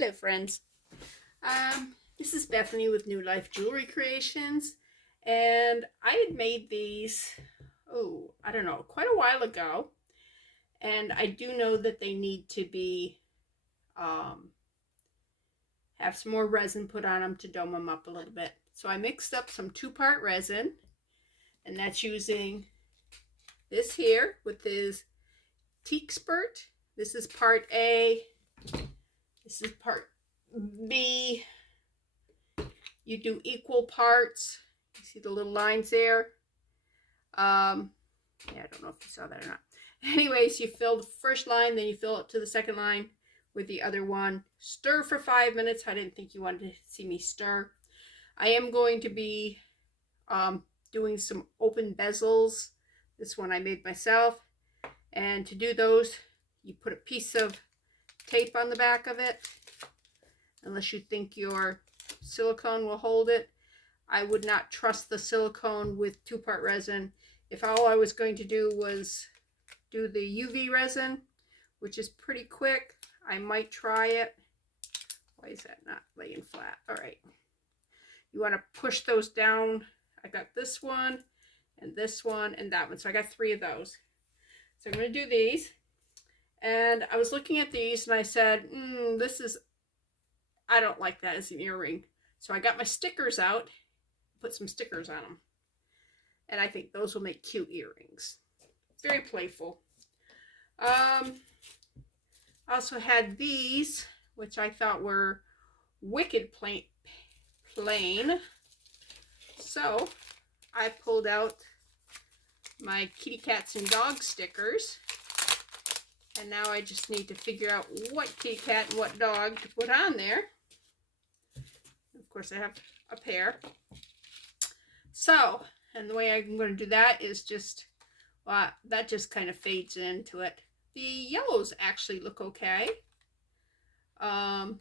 Hello friends, this is Bethany with New Life Jewelry Creations, and I had made these, I don't know, quite a while ago, and I do know that they need to be, have some more resin put on them to dome them up a little bit. So I mixed up some 2-part resin, and that's using this here with this teak spurt. This is part A, this is part B. You do equal parts. You see the little lines there? Yeah, I don't know if you saw that or not. Anyways, you fill the first line, then you fill it to the second line with the other one. Stir for 5 minutes. I didn't think you wanted to see me stir. I am going to be doing some open bezels. This one I made myself. And to do those, you put a piece of tape on the back of it. Unless you think your silicone will hold it. I would not trust the silicone with 2-part resin. If all I was going to do was do the UV resin, which is pretty quick, I might try it. Why is that not laying flat? All right. You want to push those down. I got this one and that one. So I got 3 of those. So I'm going to do these. And I was looking at these and I said, I don't like that as an earring. So I got my stickers out, put some stickers on them. And I think those will make cute earrings. Very playful. I also had these, which I thought were wicked plain. So I pulled out my kitty cats and dog stickers. And now I just need to figure out what kitty cat and what dog to put on there. Of course, I have a pair. So, and the way I'm going to do that is just, that just kind of fades into it. The yellows actually look okay. The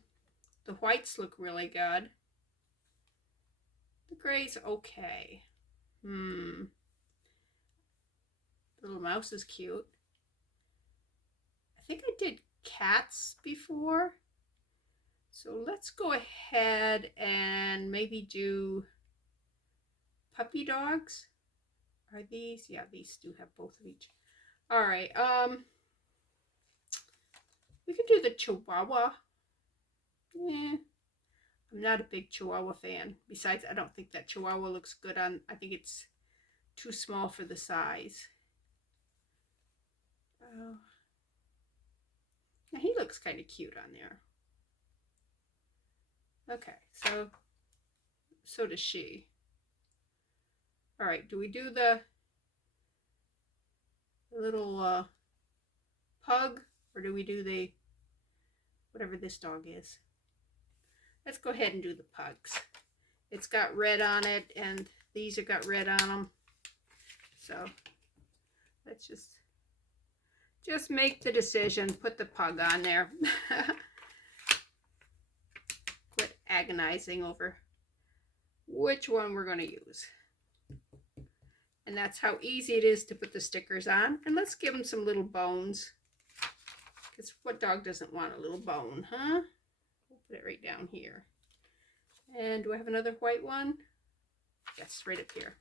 whites look really good. The grays, okay. The little mouse is cute. I think I did cats before. So let's go ahead and maybe do puppy dogs. Are these? Yeah, these do have both of each. All right. We could do the Chihuahua. I'm not a big Chihuahua fan. Besides, I don't think that Chihuahua looks good on, I think it's too small for the size. Now he looks kind of cute on there. Okay, so does she. All right, do we do the little pug, or do we do the, whatever this dog is? Let's go ahead and do the pugs. It's got red on it, and these have got red on them. So let's just make the decision, put the pug on there. Quit agonizing over which one we're going to use. And that's how easy it is to put the stickers on. And let's give them some little bones. Because what dog doesn't want a little bone, huh? We'll put it right down here. And do I have another white one? Yes, right up here.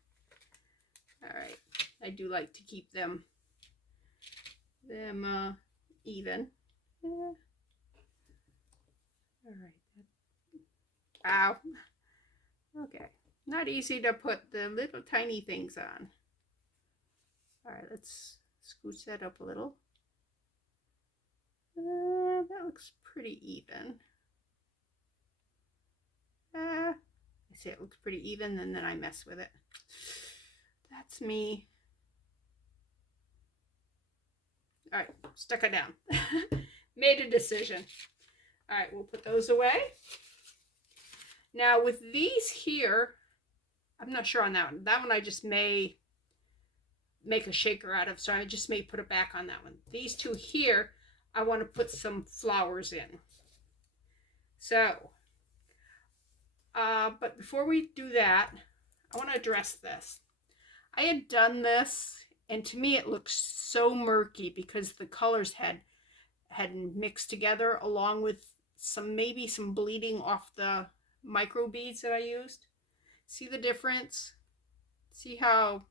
All right. I do like to keep them even. Yeah. All right. Wow. Okay. Not easy to put the little tiny things on. All right, let's scooch that up a little. That looks pretty even. I say it looks pretty even, and then I mess with it. That's me. All right, stuck it down. Made a decision. All right, we'll put those away. Now with these here, I'm not sure on that one. That one I just may make a shaker out of, so I just may put it back on that one. These two here, I want to put some flowers in. So, but before we do that, I want to address this. I had done this, and to me it looks so murky because the colors had mixed together along with maybe some bleeding off the micro beads that I used. See the difference? See how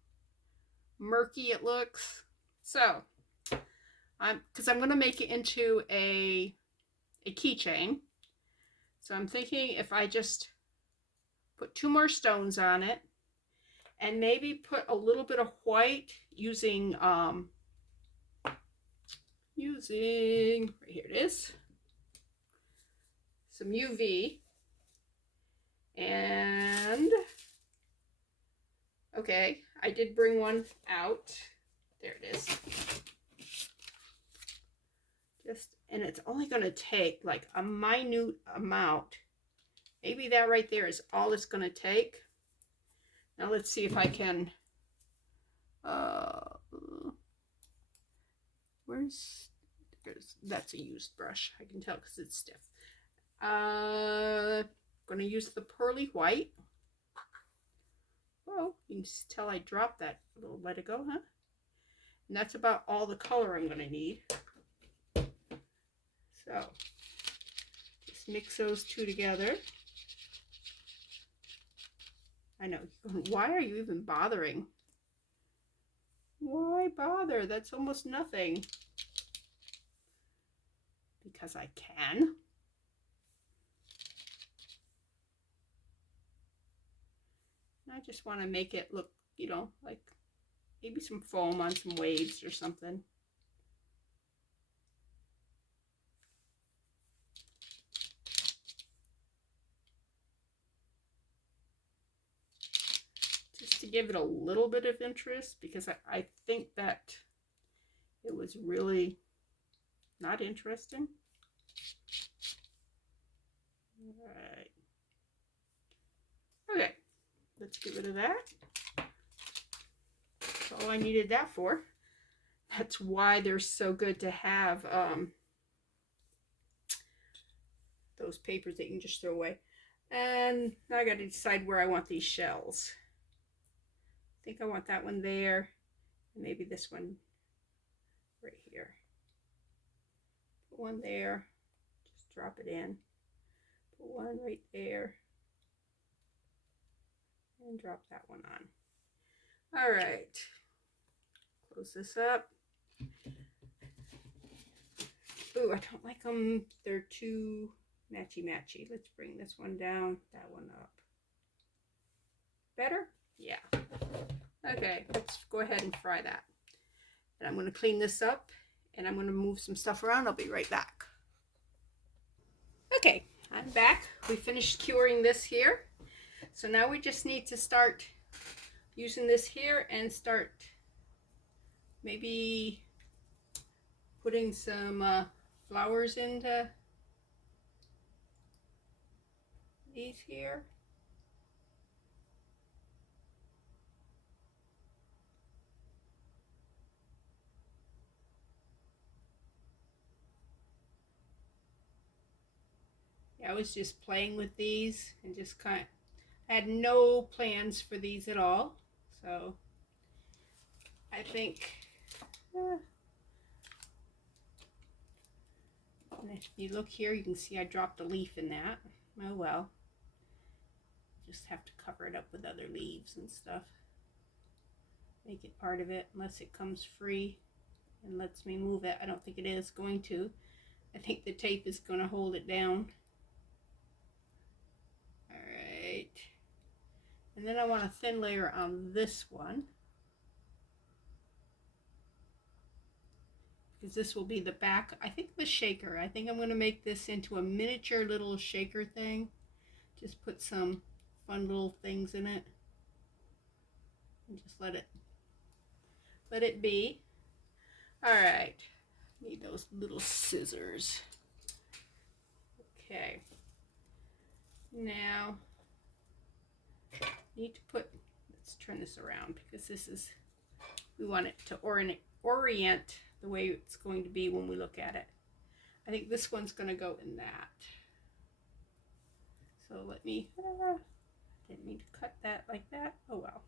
murky it looks? So, because I'm going to make it into a keychain. So I'm thinking if I just put 2 more stones on it and maybe put a little bit of white using right here it is, some UV, and okay, I did bring one out. There it is. And it's only going to take like a minute amount. Maybe that right there is all it's going to take. Now let's see if I can, that's a used brush. I can tell because it's stiff. Going to use the pearly white. Oh, you can tell I dropped that a little. Let it go, huh? And that's about all the color I'm going to need. So, just mix those 2 together. I know, why are you even bothering? Why bother? That's almost nothing. Because I can. And I just want to make it look, you know, like maybe some foam on some waves or something. Just to give it a little bit of interest, because I think that it was really not interesting. All right. Okay, let's get rid of that. That's all I needed that for. That's why they're so good to have those papers that you can just throw away. And now I got to decide where I want these shells. I think I want that one there, and maybe this one right here. Put one there, just drop it in. Put one right there, and drop that one on. All right, close this up. Ooh, I don't like them. They're too matchy-matchy. Let's bring this one down, that one up. Better? Yeah. Okay, let's go ahead and fry that. And I'm going to clean this up, and I'm going to move some stuff around. I'll be right back. Okay, I'm back. We finished curing this here. So now we just need to start using this here and start maybe putting some flowers into these here. I was just playing with these and just I had no plans for these at all. So I think, and if you look here, you can see I dropped a leaf in that. Oh well. Just have to cover it up with other leaves and stuff. Make it part of it unless it comes free and lets me move it. I don't think it is going to. I think the tape is going to hold it down. Alright. And then I want a thin layer on this one, because this will be the back, I think, the shaker. I think I'm going to make this into a miniature little shaker thing. Just put some fun little things in it. And just let it be. Alright. Need those little scissors. Okay. Now, need to put, let's turn this around, because this is, we want it to orient the way it's going to be when we look at it. I think this one's going to go in that. So let me, didn't mean to cut that like that. Oh well.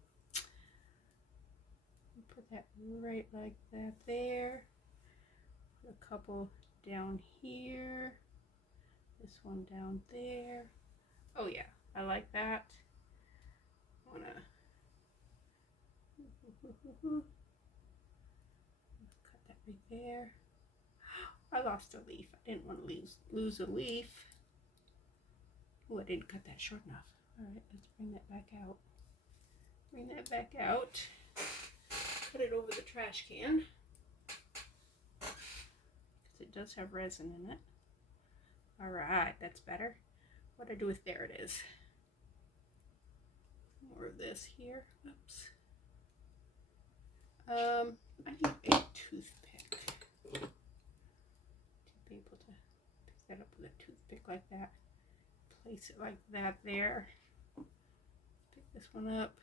Put that right like that there. Put a couple down here. this one down there. Oh yeah, I like that. I wanna cut that right there. I lost a leaf. I didn't want to lose a leaf. Oh, I didn't cut that short enough. All right, let's bring that back out. Bring that back out. Put it over the trash can. Because it does have resin in it. All right, that's better. What do I do with, there it is. More of this here. Oops. I need a toothpick to be able to pick that up with a toothpick like that. Place it like that there. Pick this one up.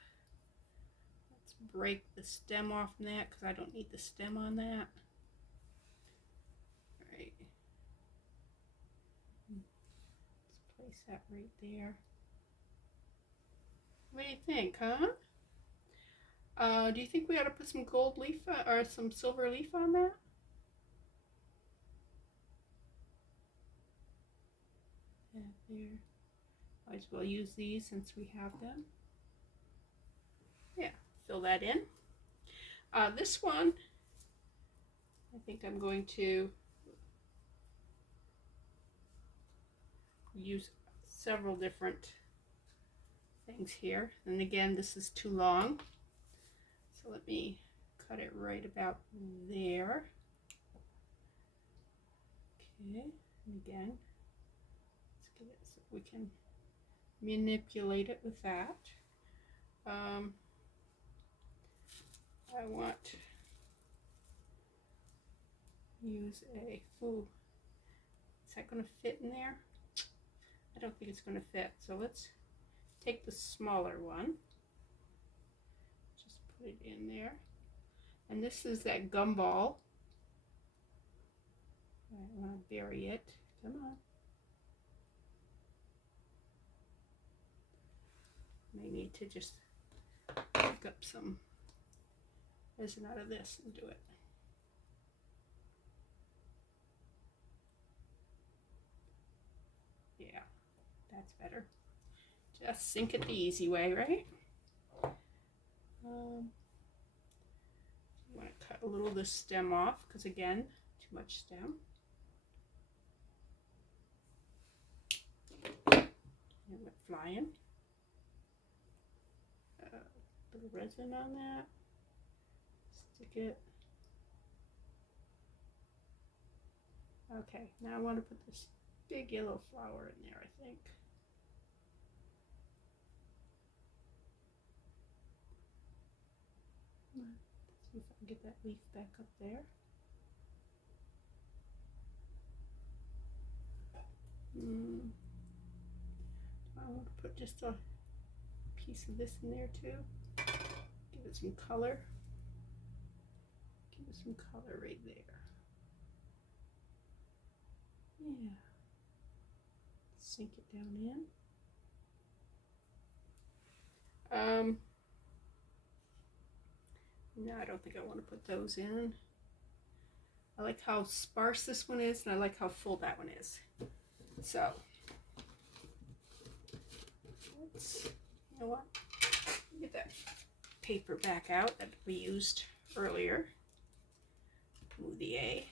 Let's break the stem off from that because I don't need the stem on that. All right. Let's place that right there. What do you think, huh? Do you think we ought to put some gold leaf or some silver leaf on that? Yeah, there. Might as well use these since we have them. Yeah, fill that in. This one, I think I'm going to use several different things here. And again, this is too long. So let me cut it right about there. Okay, and again, let's get it so we can manipulate it with that. I want to use a, ooh, is that going to fit in there? I don't think it's going to fit. So let's take the smaller one. Just put it in there. And this is that gumball. I want to bury it. Come on. May need to just pick up some resin out of this and do it. Yeah, that's better. Just sink it the easy way, right? You want to cut a little of the stem off because again, too much stem. It went flying. Put a resin on that. Stick it. Okay, now I want to put this big yellow flower in there, I think. Let's see if I can get that leaf back up there. I want to put just a piece of this in there too. Give it some color. Give it some color right there. Yeah. Sink it down in. No, I don't think I want to put those in. I like how sparse this one is, and I like how full that one is. So, let's, you know what? Get that paper back out that we used earlier. Move the A.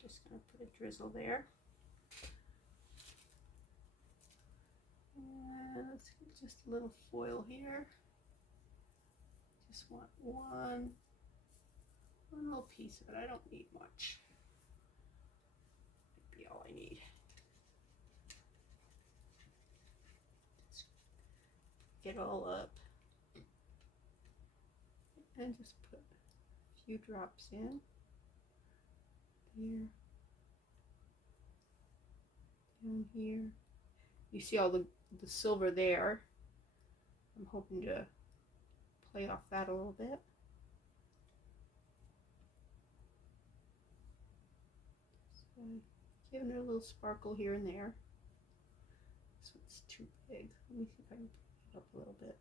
Just gonna put a drizzle there. And let's get just a little foil here. Just want one little piece of it. I don't need much. Might be all I need. Just get all up and just put a few drops in here, down here. You see all the silver there. I'm hoping to play off that a little bit. So giving it a little sparkle here and there. This one's too big. Let me see if I can put it up a little bit.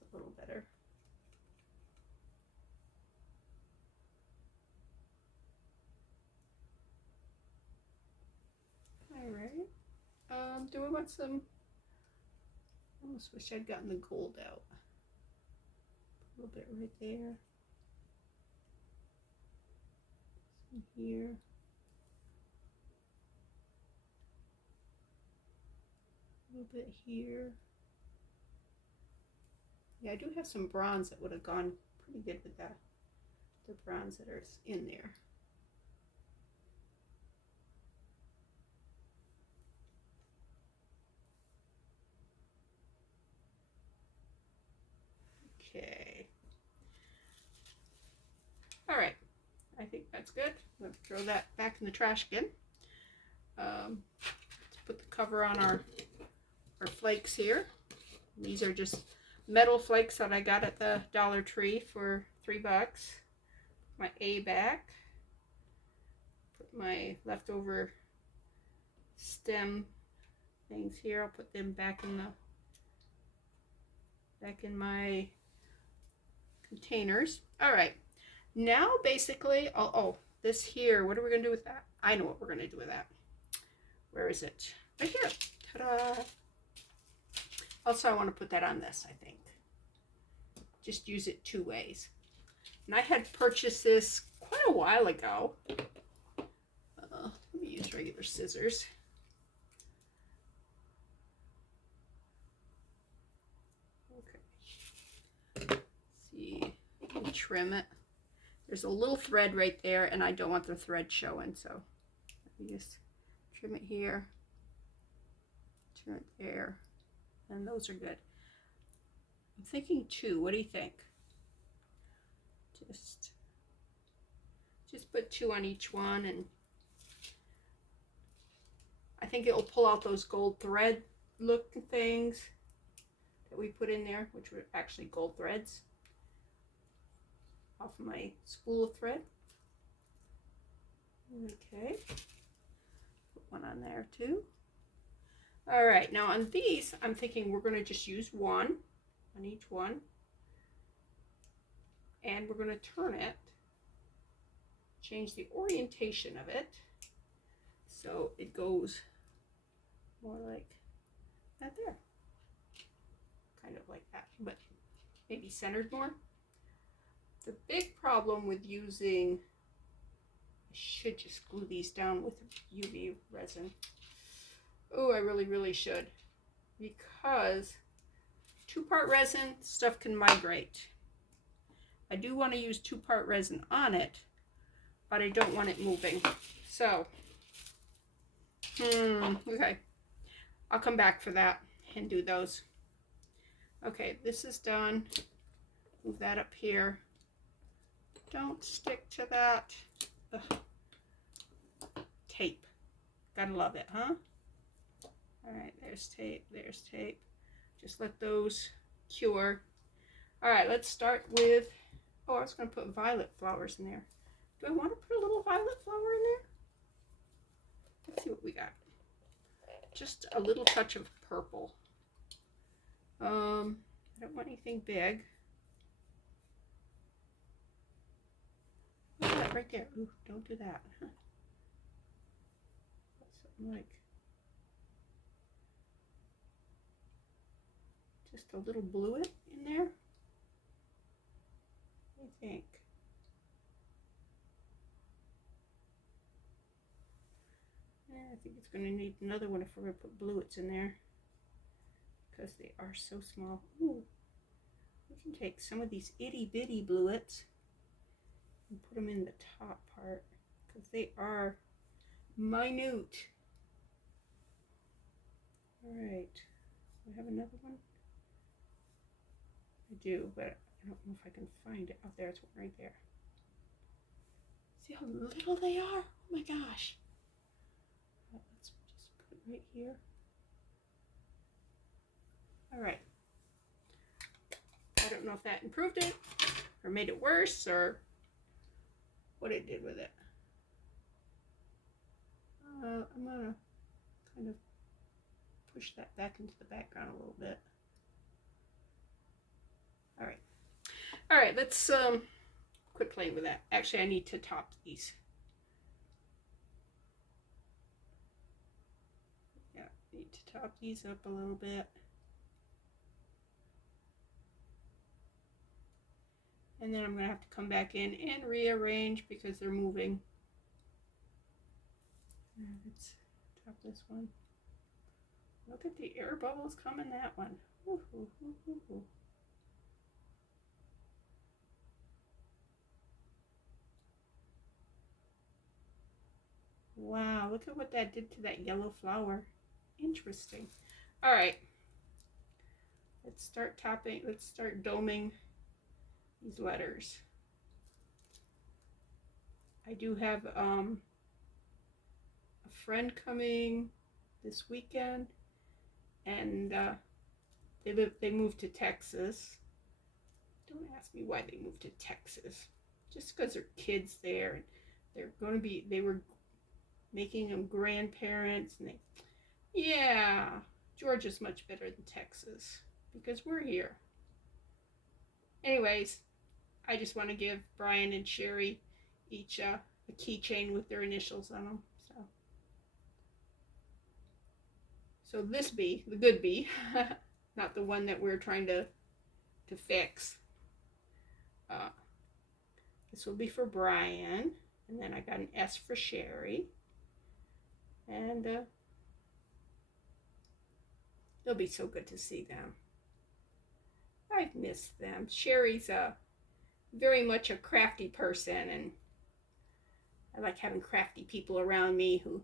It's a little better. do I want some? I almost wish I'd gotten the gold out. A little bit right there. Some here. A little bit here. Yeah, I do have some bronze that would have gone pretty good with that. The bronze that are in there. Okay. All right. I think that's good. I'm going to throw that back in the trash again. Let's put the cover on our flakes here. These are just metal flakes that I got at the Dollar Tree for $3. My A back. Put my leftover stem things here. I'll put them back in my containers. All right. Now basically, this here, what are we going to do with that? I know what we're going to do with that. Where is it? Right here. Ta-da! Also, I want to put that on this, I think. Just use it 2 ways. And I had purchased this quite a while ago. Let me use regular scissors. Okay. Let's see, let me trim it. There's a little thread right there, and I don't want the thread showing, so let me just trim it here, trim it there, and those are good. I'm thinking 2. What do you think? Just put 2 on each one, and I think it will pull out those gold thread look things that we put in there, which were actually gold threads off of my spool of thread. Okay, put one on there too. All right, now on these, I'm thinking we're going to just use 1 on each one, and we're going to turn it, change the orientation of it so it goes more like that there, kind of like that, but maybe centered more. The big problem with using, I should just glue these down with UV resin. Oh, I really should, because 2-part resin, stuff can migrate. I do want to use 2-part resin on it, but I don't want it moving. So, okay. I'll come back for that and do those. Okay, this is done. Move that up here. Don't stick to that. Ugh. Tape. Gotta love it, huh? All right, there's tape, there's tape. Just let those cure. All right, let's start with, I was gonna put violet flowers in there. Do I want to put a little violet flower in there? Let's see what we got. Just a little touch of purple. I don't want anything big. What's that right there? Ooh, don't do that. Something like just a little bluet in there. I think. I think it's going to need another one if we're going to put bluets in there, because they are so small. Ooh, we can take some of these itty bitty bluets and put them in the top part, because they are minute. All right, do I have another one? I do, but I don't know if I can find it. Oh, there's one right there. See how little they are? Oh my gosh. Let's just put it right here. All right. I don't know if that improved it or made it worse or what it did with it. I'm gonna kind of push that back into the background a little bit. All right. All right, let's quit playing with that. Actually, I need to top these. Yeah, I need to top these up a little bit. And then I'm going to have to come back in and rearrange because they're moving. Let's top this one. Look at the air bubbles coming that one. Ooh, ooh, ooh, ooh, ooh. Wow, look at what that did to that yellow flower. Interesting. All right. Let's start topping, let's start doming these letters. I do have a friend coming this weekend, and they moved to Texas. Don't ask me why they moved to Texas. Just because there are kids there, and they were making them grandparents, and yeah, Georgia's much better than Texas because we're here. Anyways, I just want to give Brian and Sherry each a keychain with their initials on them. So this bee, the good bee, not the one that we're trying to fix. This will be for Brian, and then I got an S for Sherry, and it'll be so good to see them. I've missed them. Sherry's very much a crafty person, and I like having crafty people around me who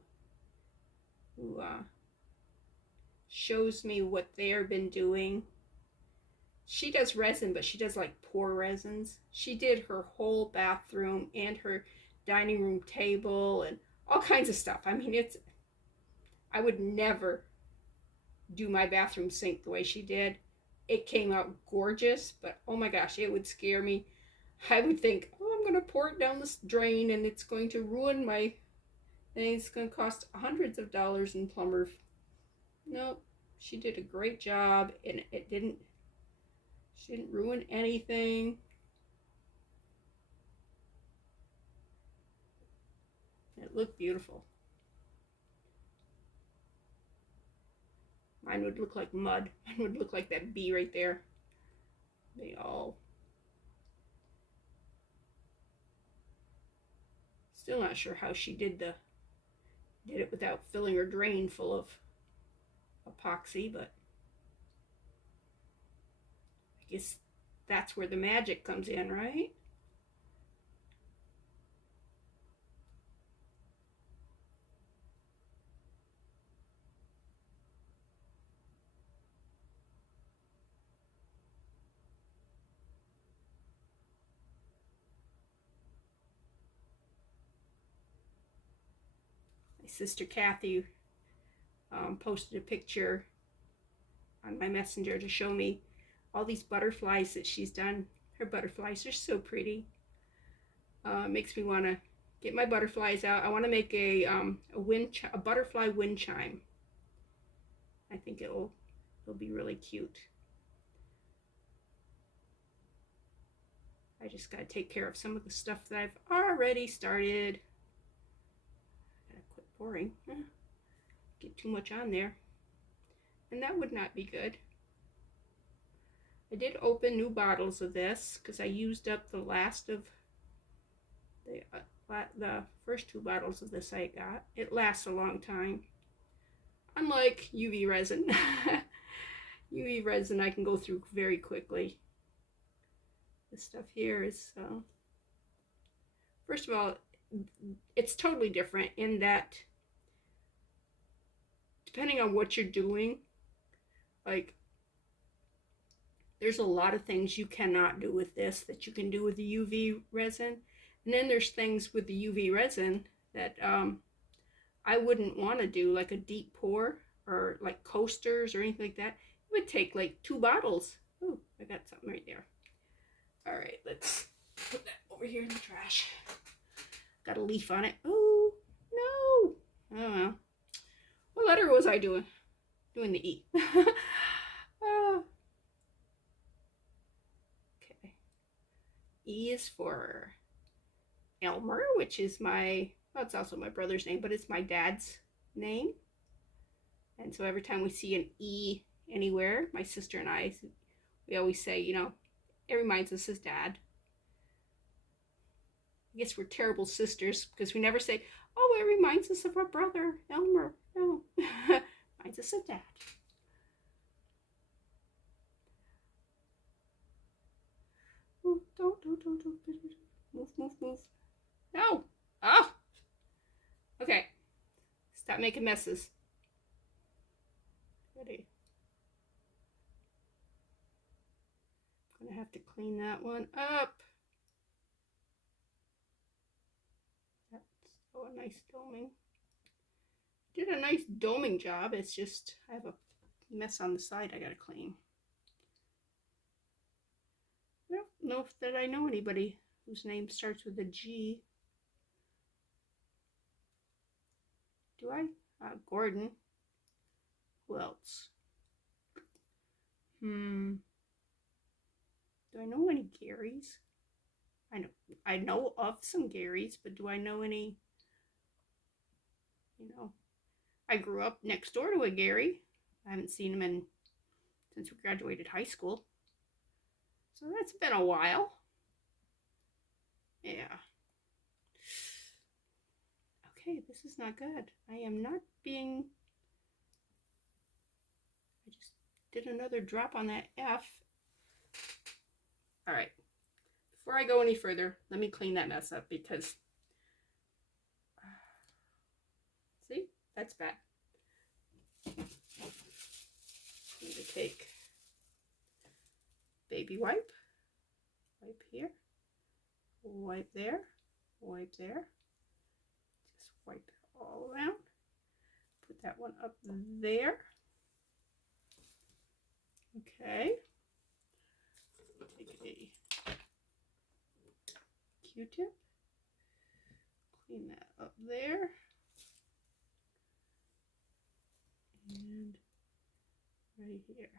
shows me what they've been doing. She does resin, but she does like pour resins. She did her whole bathroom and her dining room table and all kinds of stuff. I mean, I would never do my bathroom sink the way she did. It came out gorgeous, but oh my gosh, it would scare me. I would think, oh, I'm going to pour it down this drain and it's going to ruin my thing. It's going to cost hundreds of dollars in plumber. Nope, she did a great job, and she didn't ruin anything. It looked beautiful. Mine would look like mud. Mine would look like that bee right there. They all. Still not sure how she did it without filling her drain full of epoxy, but I guess that's where the magic comes in, right? My sister Kathy posted a picture on my messenger to show me all these butterflies that she's done. Her butterflies are so pretty. Makes me want to get my butterflies out. I want to make a butterfly wind chime. I think it'll be really cute. I just got to take care of some of the stuff that I've already started. Gotta quit pouring. Get too much on there, and that would not be good. I did open new bottles of this because I used up the last of the first 2 bottles of this I got. It lasts a long time. Unlike UV resin. UV resin I can go through very quickly. This stuff here is, first of all, it's totally different in that depending on what you're doing, like there's a lot of things you cannot do with this that you can do with the UV resin. And then there's things with the UV resin that I wouldn't want to do, like a deep pour or like coasters or anything like that. It would take like 2 bottles. Oh, I got something right there. All right, let's put that over here in the trash. Got a leaf on it. Oh, no. Oh, well. What letter was I doing? Doing the E. Okay. E is for Elmer, which is it's also my brother's name, but it's my dad's name. And so every time we see an E anywhere, my sister and I, we always say, you know, it reminds us of Dad. I guess we're terrible sisters because we never say, oh, it reminds us of our brother, Elmer. No, reminds us of Dad. Move, don't. Move. No. Oh. Okay. Stop making messes. Ready. I'm gonna have to clean that one up. That's a nice doming. Did a nice doming job. It's just I have a mess on the side I gotta clean. I don't know that I know anybody whose name starts with a G. Do I? Gordon. Who else? Do I know any Garys? I know of some Garys, but do I know any? You know, I grew up next door to a Gary. I haven't seen him since we graduated high school. So that's been a while. Yeah. Okay, this is not good. I am not being... I just did another drop on that F. All right. Before I go any further, let me clean that mess up because... See? That's bad. I'm going to take baby wipe. Wipe here. Wipe there. Wipe there. Just wipe all around. Put that one up there. Okay. Take a Q-tip. Clean that up there. And right here.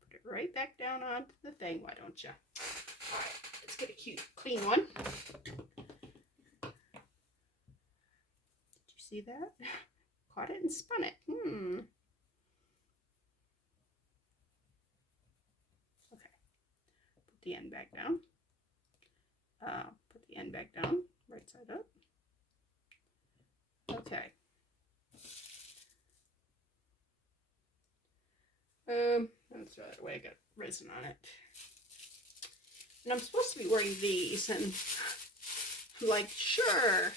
Put it right back down onto the thing, why don't you? All right, let's get a cute, clean one. Did you see that? Caught it and spun it. Okay. Put the end back down. Put the end back down, right side up. Okay. Let's throw that away. I got resin on it. And I'm supposed to be wearing these, and I'm like, sure.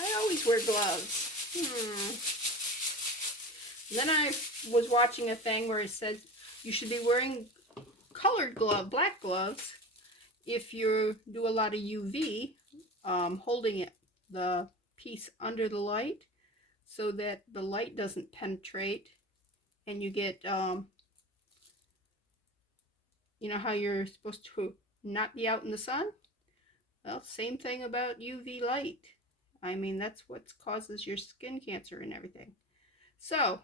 I always wear gloves. And then I was watching a thing where it said you should be wearing colored black gloves if you do a lot of UV, holding the piece under the light so that the light doesn't penetrate and you get, you know how you're supposed to not be out in the sun? Well, same thing about UV light. I mean, that's what causes your skin cancer and everything. So,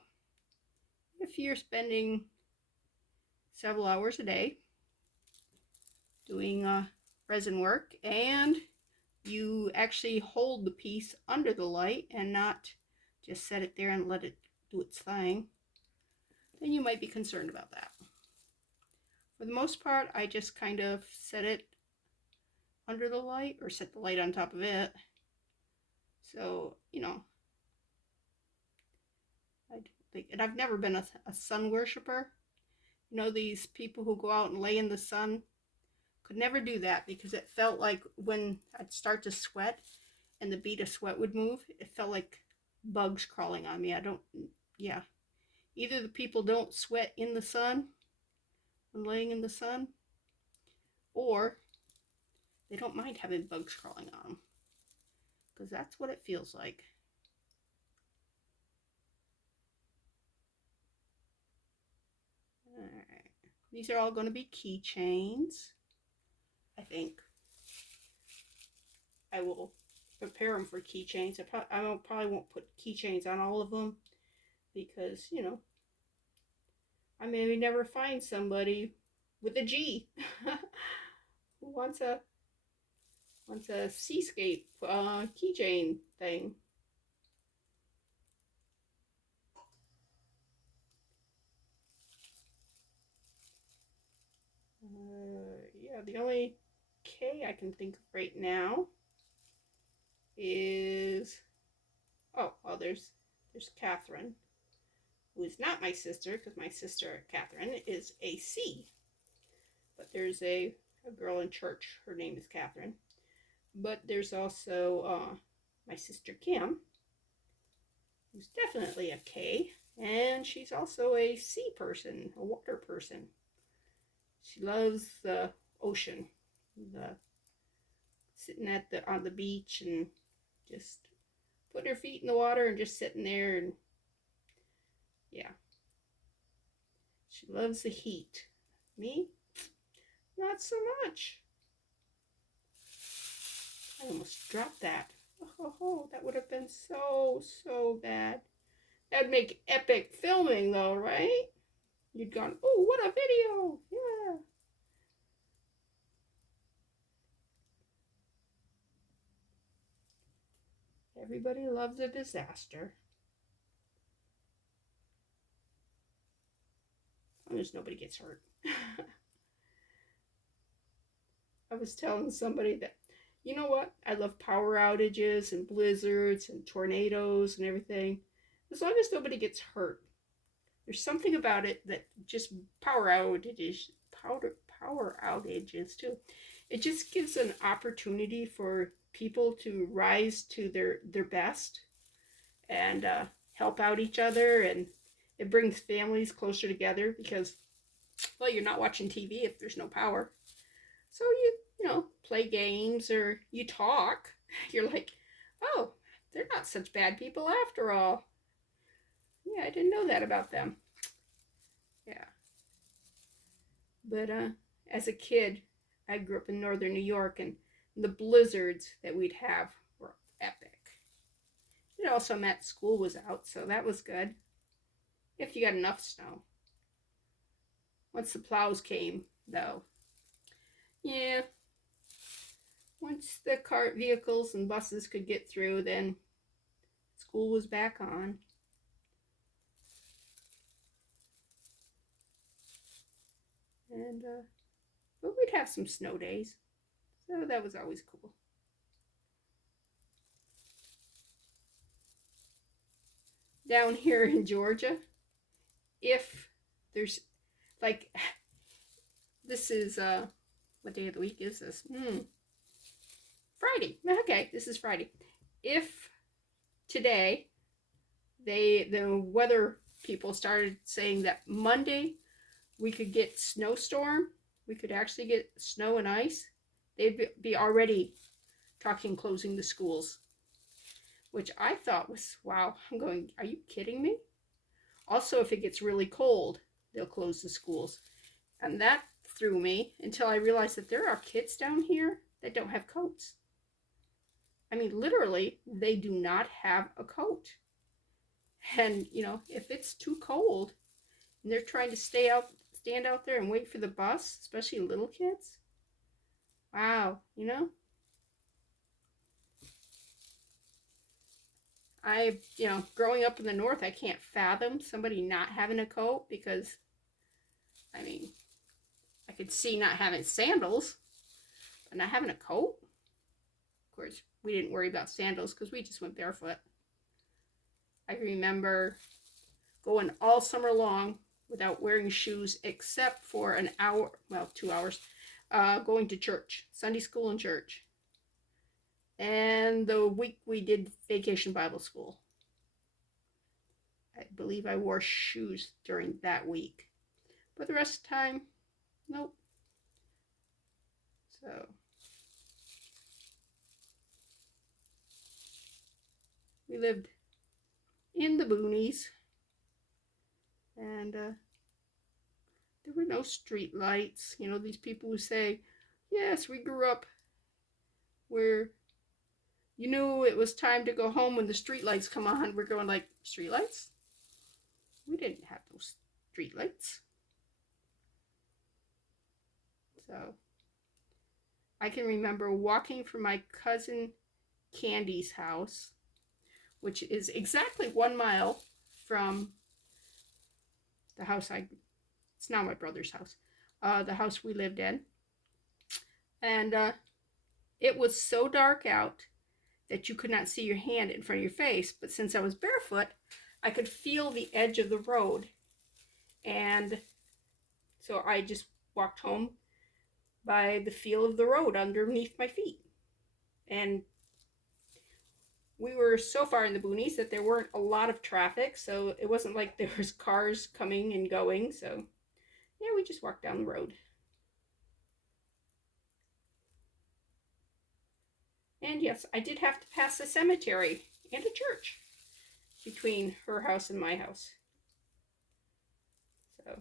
if you're spending several hours a day doing resin work and you actually hold the piece under the light and not just set it there and let it do its thing, then you might be concerned about that. For the most part, I just kind of set it under the light or set the light on top of it. So, you know, I don't think, and I've never been a sun worshiper. You know, these people who go out and lay in the sun, could never do that because it felt like when I'd start to sweat and the bead of sweat would move, it felt like bugs crawling on me. Yeah. Either the people don't sweat in the sun when laying in the sun, or they don't mind having bugs crawling on them, because that's what it feels like. All right. These are all going to be keychains. I think I will prepare them for keychains. I probably won't put keychains on all of them because, you know, I may never find somebody with a G who wants a wants a seascape keychain thing. Yeah, the only K I can think of right now is, oh, well, there's Catherine, who is not my sister, because my sister Catherine is a C. But there's a girl in church, her name is Catherine. But there's also my sister Kim, who's definitely a K, and she's also a sea person, a water person. She loves the ocean, the sitting on the beach and just putting her feet in the water and just sitting there, and yeah, she loves the heat. Me, not so much. I almost dropped that. Oh, that would have been so bad. That'd make epic filming though, right? You'd gone, oh, what a video! Yeah. Everybody loves a disaster. As long as nobody gets hurt. I was telling somebody that, you know what? I love power outages and blizzards and tornadoes and everything. As long as nobody gets hurt. There's something about it that just power outages too. It just gives an opportunity for people to rise to their best and help out each other, and it brings families closer together because, well, you're not watching TV if there's no power. So you know, play games or you talk. You're like, oh, they're not such bad people after all. Yeah, I didn't know that about them. Yeah. But as a kid, I grew up in northern New York, and the blizzards that we'd have were epic. It also meant school was out, so that was good. If you got enough snow. Once the plows came, though, yeah, once the cart vehicles and buses could get through, then school was back on. And but we'd have some snow days, so that was always cool. Down here in Georgia, if there's like, this is what day of the week is this? Friday. Okay, this is Friday. If today the weather people started saying that Monday we could get snowstorm, we could actually get snow and ice, they'd be already talking closing the schools, which I thought was, wow. I'm going, are you kidding me? Also, if it gets really cold, they'll close the schools. And that threw me until I realized that there are kids down here that don't have coats. I mean, literally, they do not have a coat. And, you know, if it's too cold and they're trying to stand out there and wait for the bus, especially little kids, wow, you know? Growing up in the north, I can't fathom somebody not having a coat because, I mean, I could see not having sandals, but not having a coat. Of course, we didn't worry about sandals because we just went barefoot. I remember going all summer long without wearing shoes except for an hour, well, 2 hours, going to church, Sunday school and church. And the week we did vacation Bible school, I believe I wore shoes during that week. But the rest of the time, nope. So we lived in the boonies, and there were no street lights. You know, these people who say, yes, we grew up where you knew it was time to go home when the street lights come on. We're going like, street lights? We didn't have those street lights. So I can remember walking from my cousin Candy's house, which is exactly 1 mile from the house it's now my brother's house, the house we lived in. And it was so dark out that you could not see your hand in front of your face. But since I was barefoot, I could feel the edge of the road. And so I just walked home by the feel of the road underneath my feet. And we were so far in the boonies that there weren't a lot of traffic, so it wasn't like there was cars coming and going. So yeah, we just walked down the road. And yes, I did have to pass a cemetery and a church between her house and my house. So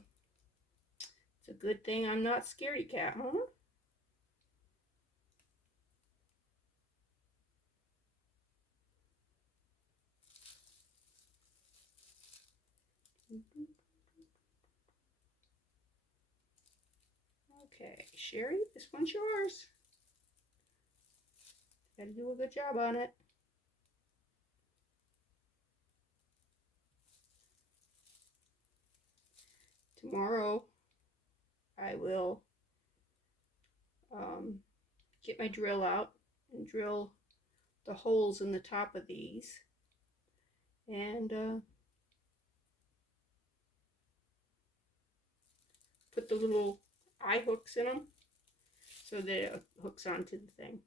it's a good thing I'm not scaredy cat, huh? Okay, Sherry, this one's yours. Gotta do a good job on it. Tomorrow, I will get my drill out and drill the holes in the top of these. And put the little eye hooks in them so that it hooks onto the thing.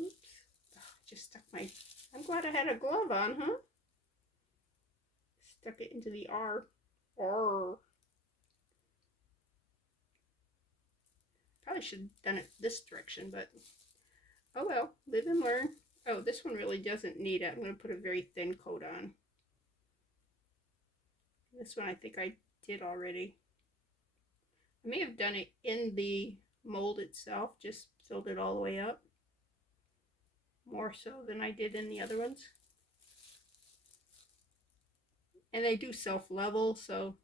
Oops. Oh, just stuck my... I'm glad I had a glove on, huh? Stuck it into the R. R. Probably should have done it this direction, but oh well, live and learn. Oh, this one really doesn't need it. I'm going to put a very thin coat on. This one I think I did already. I may have done it in the mold itself, just filled it all the way up. More so than I did in the other ones. And they do self-level, so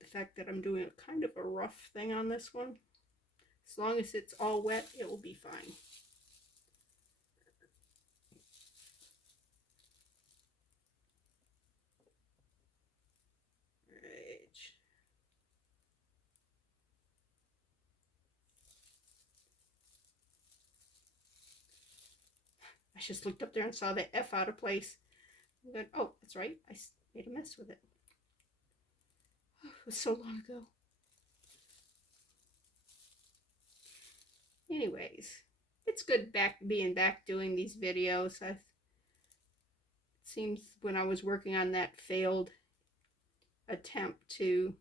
the fact that I'm doing a kind of a rough thing on this one, as long as it's all wet, it will be fine. I just looked up there and saw the F out of place. And then, oh, that's right, I made a mess with it. Oh, it was so long ago. Anyways, it's good being back doing these videos. It seems when I was working on that failed attempt to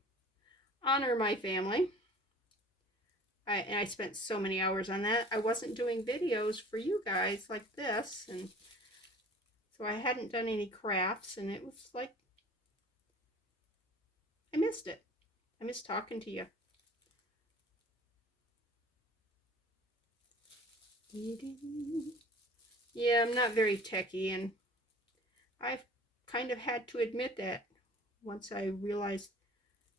honor my family, and I spent so many hours on that, I wasn't doing videos for you guys like this, and so I hadn't done any crafts, and it was like, I missed it. I missed talking to you. Yeah, I'm not very techy, and I've kind of had to admit that once I realized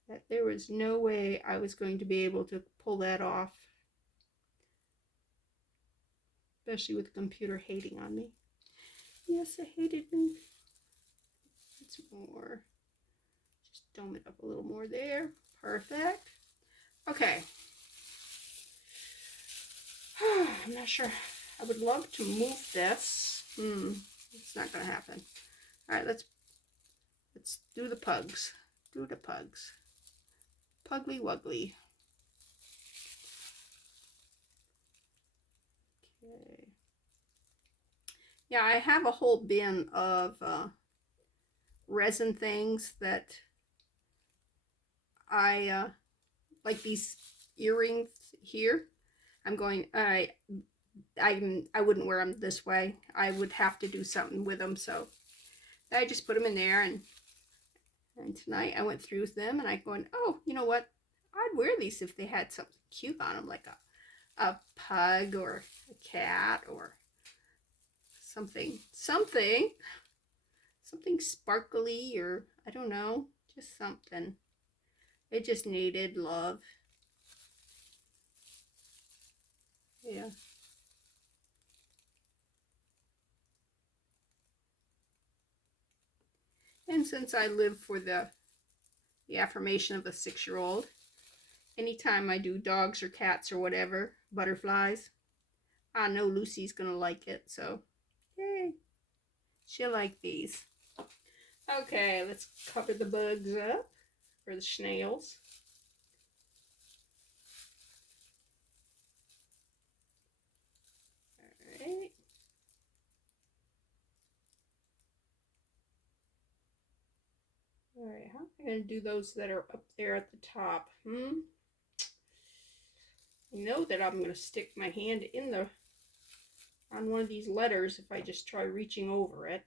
that there was no way I was going to be able to pull that off, especially with the computer hating on me. Yes, it hated me. It's more. Just dome it up a little more there. Perfect. Okay. I'm not sure. I would love to move this. It's not going to happen. All right, let's do the pugs. Do the pugs. Puggly wuggly. Okay. Yeah, I have a whole bin of resin things that I like these earrings here. I'm going, I wouldn't wear them this way. I would have to do something with them, so I just put them in there, and tonight I went through them, and I going, oh, you know what? I'd wear these if they had something cute on them, like a pug or a cat or something sparkly, or I don't know, just something. It just needed love. Yeah. And since I live for the affirmation of a 6-year-old, anytime I do dogs or cats or whatever, butterflies, I know Lucy's gonna like it, so yay. She'll like these. Okay, let's cover the bugs up, or the snails. Alright. Alright, how am I going to do those that are up there at the top? You know that I'm going to stick my hand in on one of these letters if I just try reaching over it.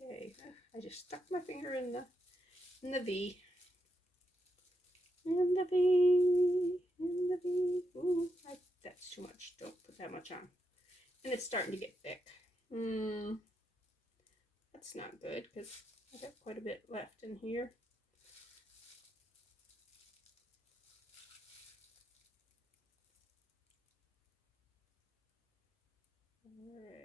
Okay, I just stuck my finger in the V. In the V, in the V. Ooh, that's too much. Don't put that much on. And it's starting to get thick. That's not good because I got quite a bit left in here. Alright.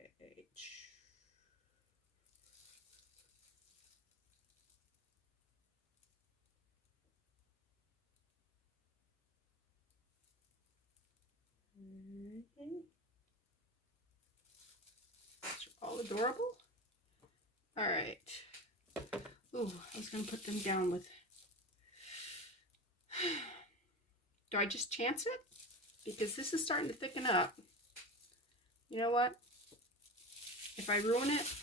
All adorable. All right. Ooh, I was gonna put them down with. Do I just chance it? Because this is starting to thicken up. You know what? If I ruin it,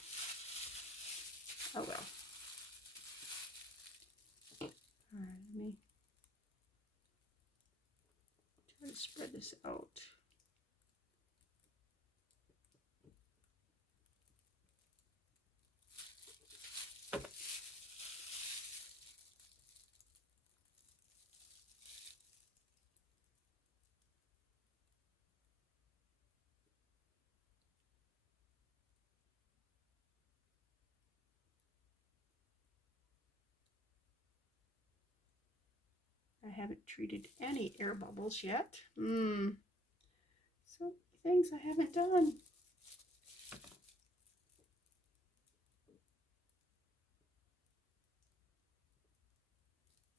oh well. All right, let me try to spread this out. I haven't treated any air bubbles yet. So many things I haven't done.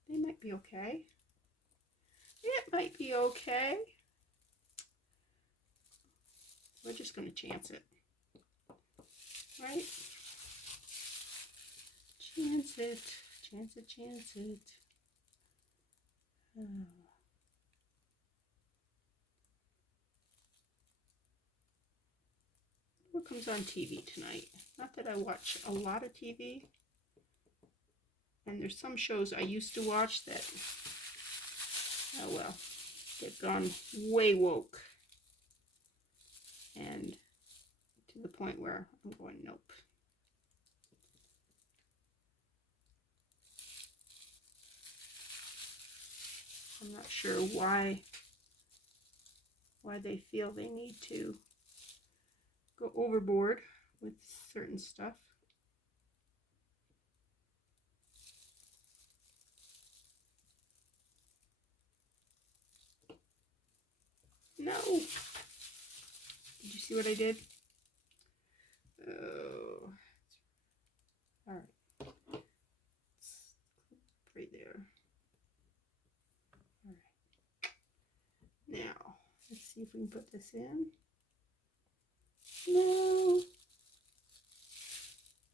They might be okay. It might be okay. We're just going to chance it. Right? Chance it. Chance it, chance it. Oh. What comes on TV tonight? Not that I watch a lot of TV. And there's some shows I used to watch that, oh well, they've gone way woke. And to the point where I'm going, nope. I'm not sure why they feel they need to go overboard with certain stuff. No. Did you see what I did? Oh. All right. Right there. All right. Now, let's see if we can put this in. No. All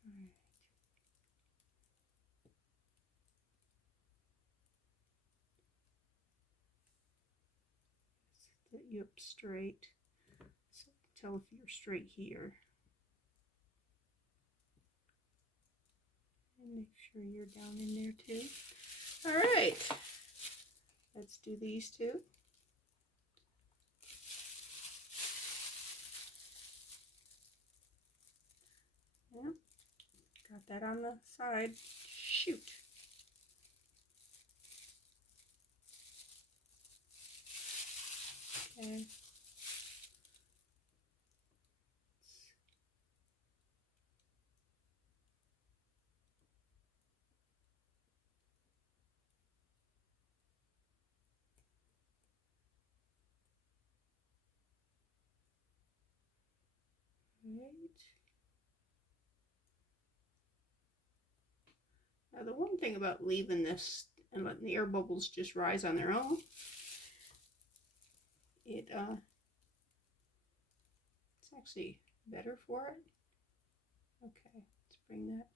right. Set you up straight. So tell if you're straight here. And make sure you're down in there too. All right. Let's do these two. Yeah. Got that on the side. Shoot. Okay. Right. Now the one thing about leaving this and letting the air bubbles just rise on their own, it's actually better for it. Okay, let's bring that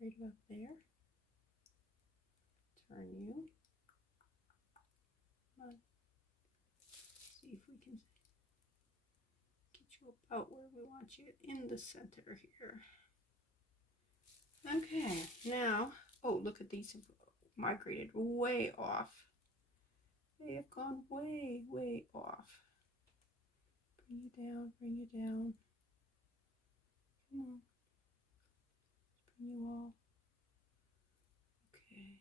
right about there. Turn you. Come on. See if we can get you about where we want you in the center here. Okay, now, oh, look at these have migrated way off. They have gone way, way off. Bring you down, bring you down. Come on. Bring you all. Okay.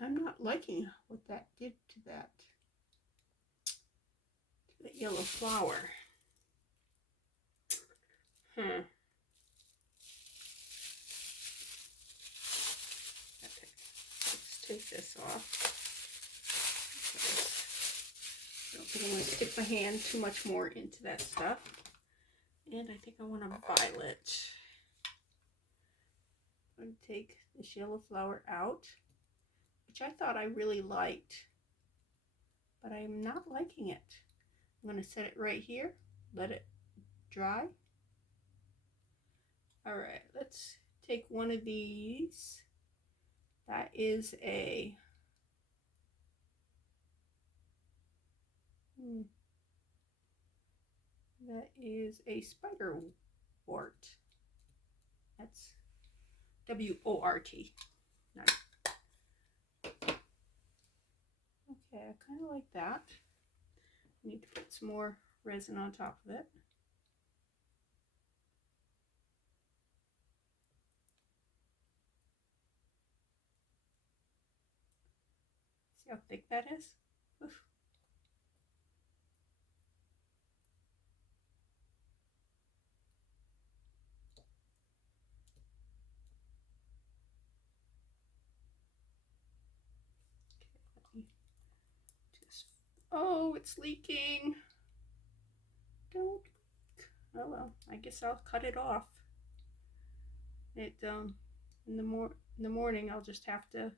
I'm not liking what that did to that yellow flower. Okay, let's take this off. I don't think I want to stick my hand too much more into that stuff. And I think I want a violet. I'm going to take this yellow flower out, which I thought I really liked, but I'm not liking it. I'm going to set it right here, let it dry. All right, let's take one of these. That is a spider wort. That's W-O-R-T. Nice. Okay, I kind of like that. I need to put some more resin on top of it. See how thick that is? Oof. Oh, it's leaking. Don't leak. Oh well, I guess I'll cut it off. In the morning I'll just have to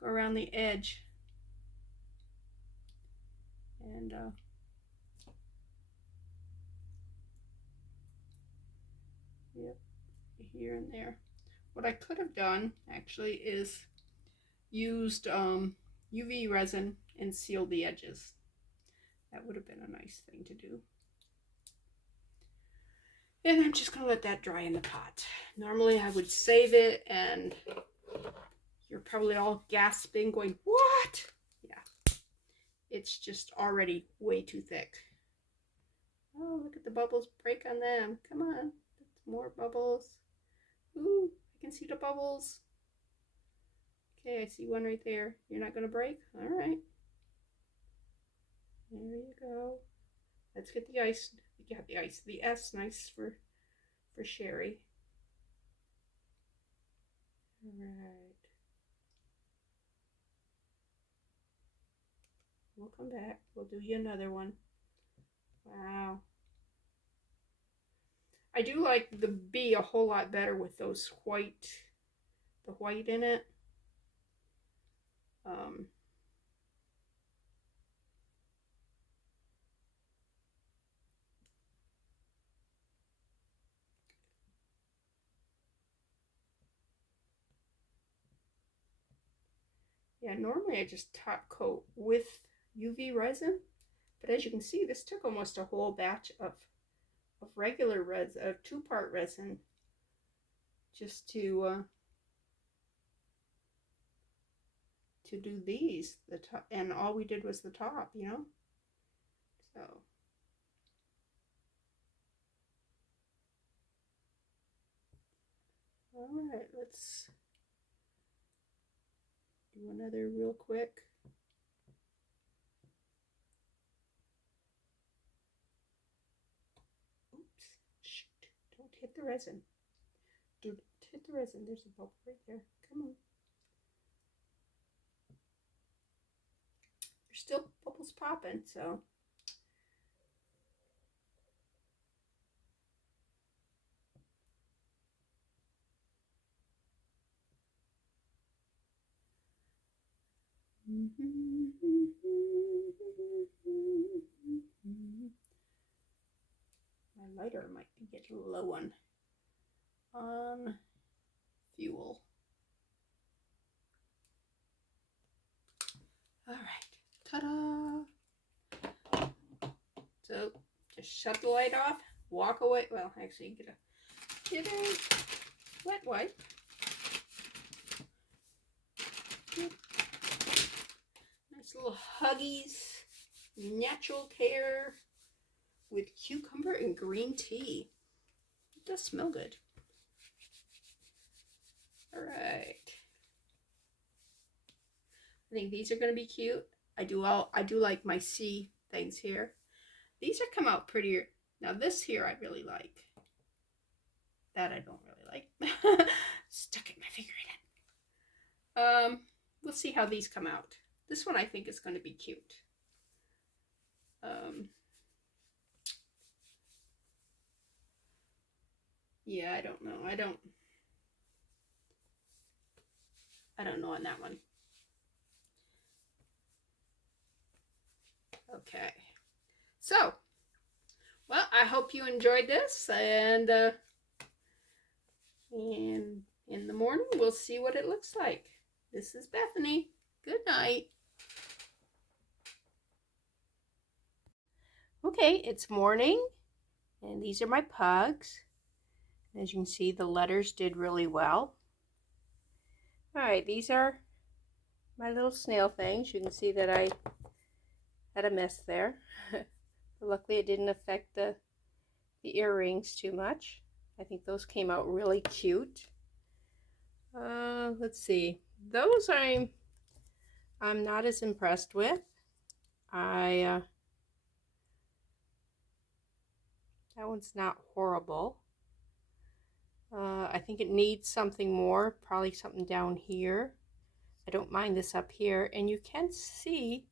go around the edge and yep, here and there. What I could have done actually is used UV resin and seal the edges. That would have been a nice thing to do. And I'm just going to let that dry in the pot. Normally I would save it and you're probably all gasping going, what? Yeah, it's just already way too thick. Oh, look at the bubbles break on them. Come on, more bubbles. Ooh, I can see the bubbles. Okay, I see one right there. You're not going to break? All right. There you go. Let's get the ice. Yeah, the ice. The S, nice for Sherry. All right. We'll come back. We'll do you another one. Wow. I do like the bee a whole lot better with those the white in it. Yeah, normally I just top coat with UV resin, but as you can see, this took almost a whole batch of regular resin, of 2-part resin, just to do these, the top, and all we did was the top, you know. So all right, let's do do another real quick. Oops, shoot, don't hit the resin. Don't hit the resin, there's a bubble right there, come on. There's still bubbles popping, so. My lighter might be getting low on fuel. All right, ta-da! So just shut the light off, walk away. Well, actually, get a wet wipe. Nice little Huggies natural care with cucumber and green tea. It does smell good. All right. I think these are going to be cute. I do like my C things here. These are come out prettier. Now this here I really like. That I don't really like. Stuck my finger in it. We'll see how these come out. This one I think is going to be cute. Yeah, I don't know. I don't know on that one. Okay. So, well, I hope you enjoyed this, and in the morning we'll see what it looks like. This is Bethany. Good night. Okay, it's morning, and these are my pugs. As you can see, the letters did really well. All right, these are my little snail things. You can see that I had a mess there. But luckily it didn't affect the earrings too much. I think those came out really cute. Let's see. Those I'm not as impressed with. That one's not horrible. I think it needs something more, probably something down here. I don't mind this up here, and you can see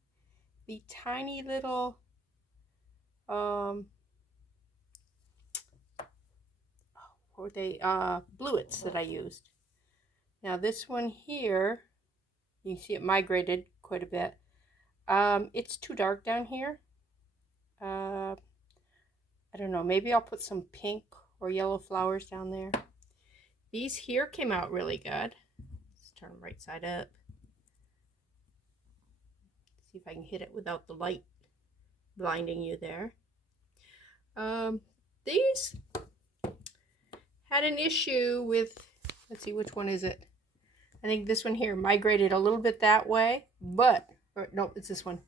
the tiny little bluets that I used. Now this one here, you can see it migrated quite a bit. It's too dark down here. I don't know, maybe I'll put some pink or yellow flowers down there. These here came out really good. Let's turn them right side up. See if I can hit it without the light blinding you there. These had an issue with, let's see, which one is it? I think this one here migrated a little bit that way, but, or no, it's this one.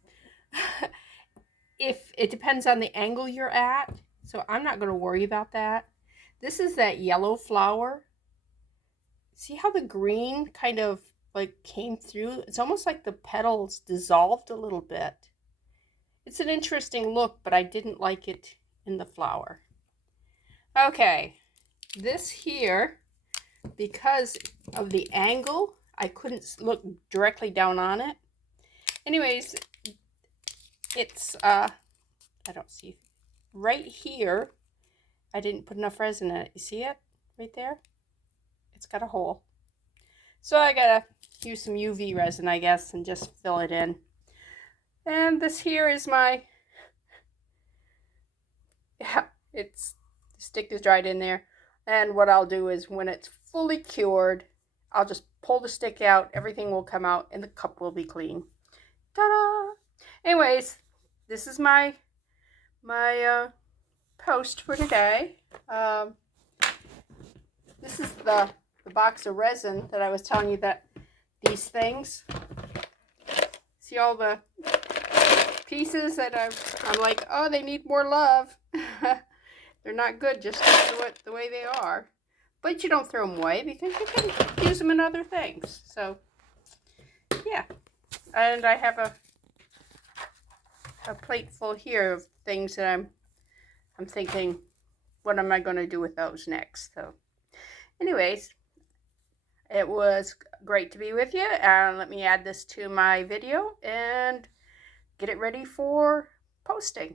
If it depends on the angle you're at, so I'm not going to worry about that. This is that yellow flower. See how the green kind of like came through? It's almost like the petals dissolved a little bit. It's an interesting look, but I didn't like it in the flower. Okay, this here, because of the angle, I couldn't look directly down on it. Anyways, it's, I don't see, right here, I didn't put enough resin in it. You see it right there? It's got a hole. So I gotta use some UV resin, I guess, and just fill it in. And this here is my, yeah, the stick is dried in there. And what I'll do is when it's fully cured, I'll just pull the stick out, everything will come out, and the cup will be clean. Ta-da! Anyways, this is my post for today. This is the box of resin that I was telling you, that these things. See all the pieces that I'm like, oh, they need more love. They're not good just the way they are. But you don't throw them away because you can use them in other things. So yeah, and I have a plate full here of things that I'm thinking, what am I going to do with those next? So anyways, it was great to be with you. Let me add this to my video and get it ready for posting.